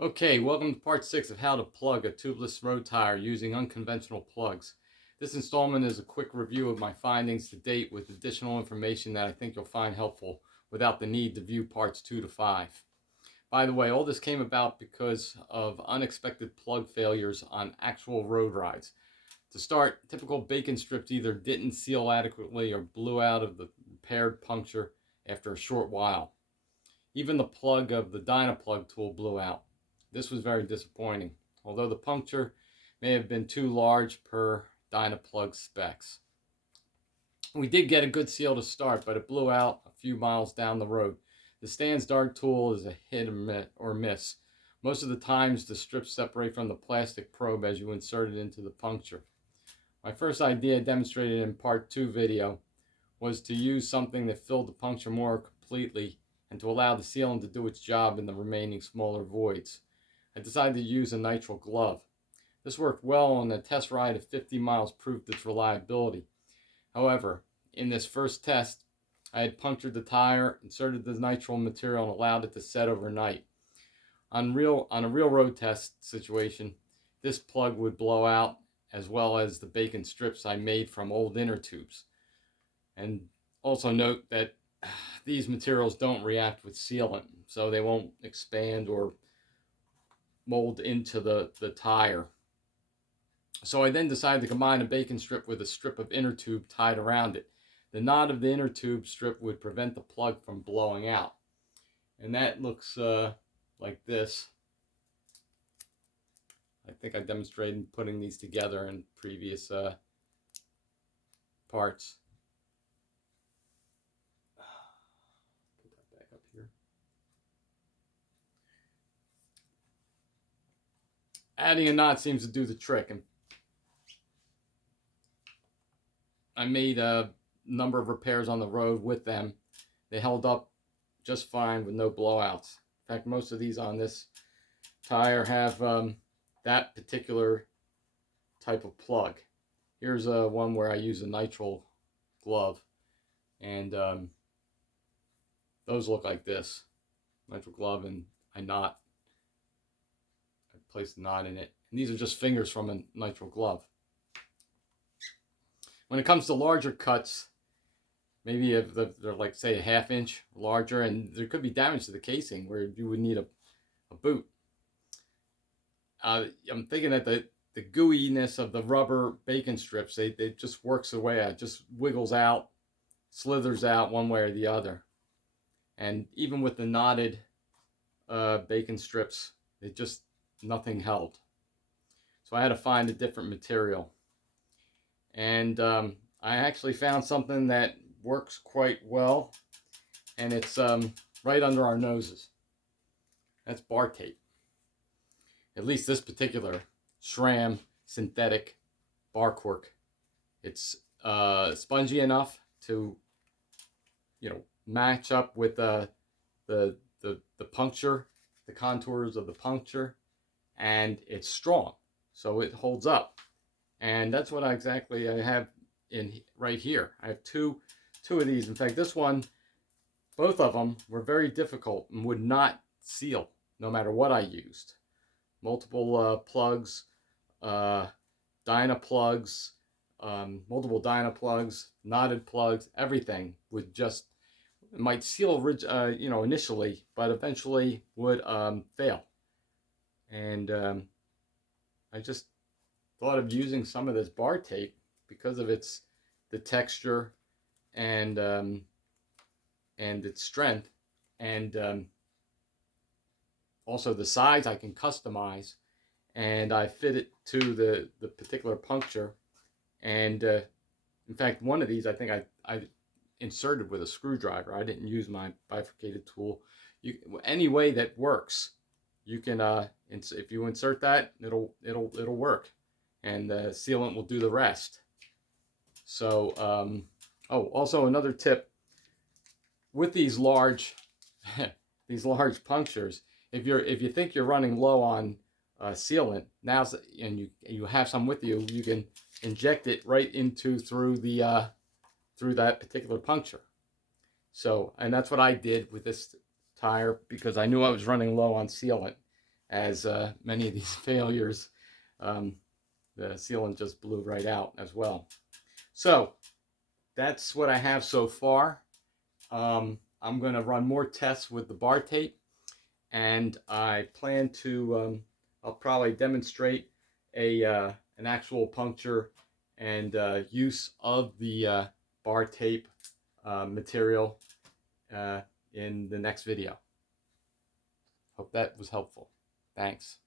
Okay, welcome to part 6 of how to plug a tubeless road tire using unconventional plugs. This installment is a quick review of my findings to date with additional information that I think you'll find helpful without the need to view parts 2 to 5. By the way, all this came about because of unexpected plug failures on actual road rides. To start, typical bacon strips either didn't seal adequately or blew out of the repaired puncture after a short while. Even the plug of the Dynaplug tool blew out. This was very disappointing, although the puncture may have been too large per Dynaplug specs. We did get a good seal to start, but it blew out a few miles down the road. The Stan's Dart tool is a hit or miss. Most of the times the strips separate from the plastic probe as you insert it into the puncture. My first idea demonstrated in part 2 video was to use something that filled the puncture more completely and to allow the sealant to do its job in the remaining smaller voids. I decided to use a nitrile glove. This worked well, and a test ride of 50 miles proved its reliability. However, in this first test, I had punctured the tire, inserted the nitrile material, and allowed it to set overnight. On a real road test situation, this plug would blow out, as well as the bacon strips I made from old inner tubes. And also note that these materials don't react with sealant, so they won't expand or mold into the tire. So I then decided to combine a bacon strip with a strip of inner tube tied around it. The knot of the inner tube strip would prevent the plug from blowing out. And that looks like this. I think I demonstrated putting these together in previous parts. Put that back up here. Adding a knot seems to do the trick, and I made a number of repairs on the road with them. They held up just fine with no blowouts. In fact, most of these on this tire have that particular type of plug. Here's one where I use a nitrile glove, and those look like this. Nitrile glove, and I placed a knot in it. And these are just fingers from a nitrile glove. When it comes to larger cuts, maybe if they're like, say, a ½ inch larger, and there could be damage to the casing where you would need a boot. I'm thinking that the gooiness of the rubber bacon strips, they just works the way it just wiggles out, slithers out one way or the other. And even with the knotted bacon strips, nothing held. So I had to find a different material. And I actually found something that works quite well, and it's right under our noses. That's bar tape. At least this particular SRAM synthetic bar cork. It's spongy enough to, match up with the puncture, the contours of the puncture, and it's strong, so it holds up. And that's what exactly I have in right here. I have two of these. In fact, this one, both of them were very difficult and would not seal no matter what I used. Multiple plugs, Dynaplugs, multiple Dynaplugs, knotted plugs, everything would just, it might seal, initially, but eventually would fail. And I just thought of using some of this bar tape because of the texture and its strength, and also the size I can customize, and I fit it to the particular puncture. And in fact, one of these I think I inserted with a screwdriver. I didn't use my bifurcated tool. Any way that works, you can if you insert that, it'll work, and the sealant will do the rest. So also another tip with these large punctures, if you think you're running low on sealant now, and you have some with you, you can inject it right through that particular puncture. So, and that's what I did with this tire, because I knew I was running low on sealant, as many of these failures, the sealant just blew right out as well. So that's what I have so far. I'm going to run more tests with the bar tape, and I plan to, I'll probably demonstrate an actual puncture and use of the bar tape material in the next video. Hope that was helpful. Thanks.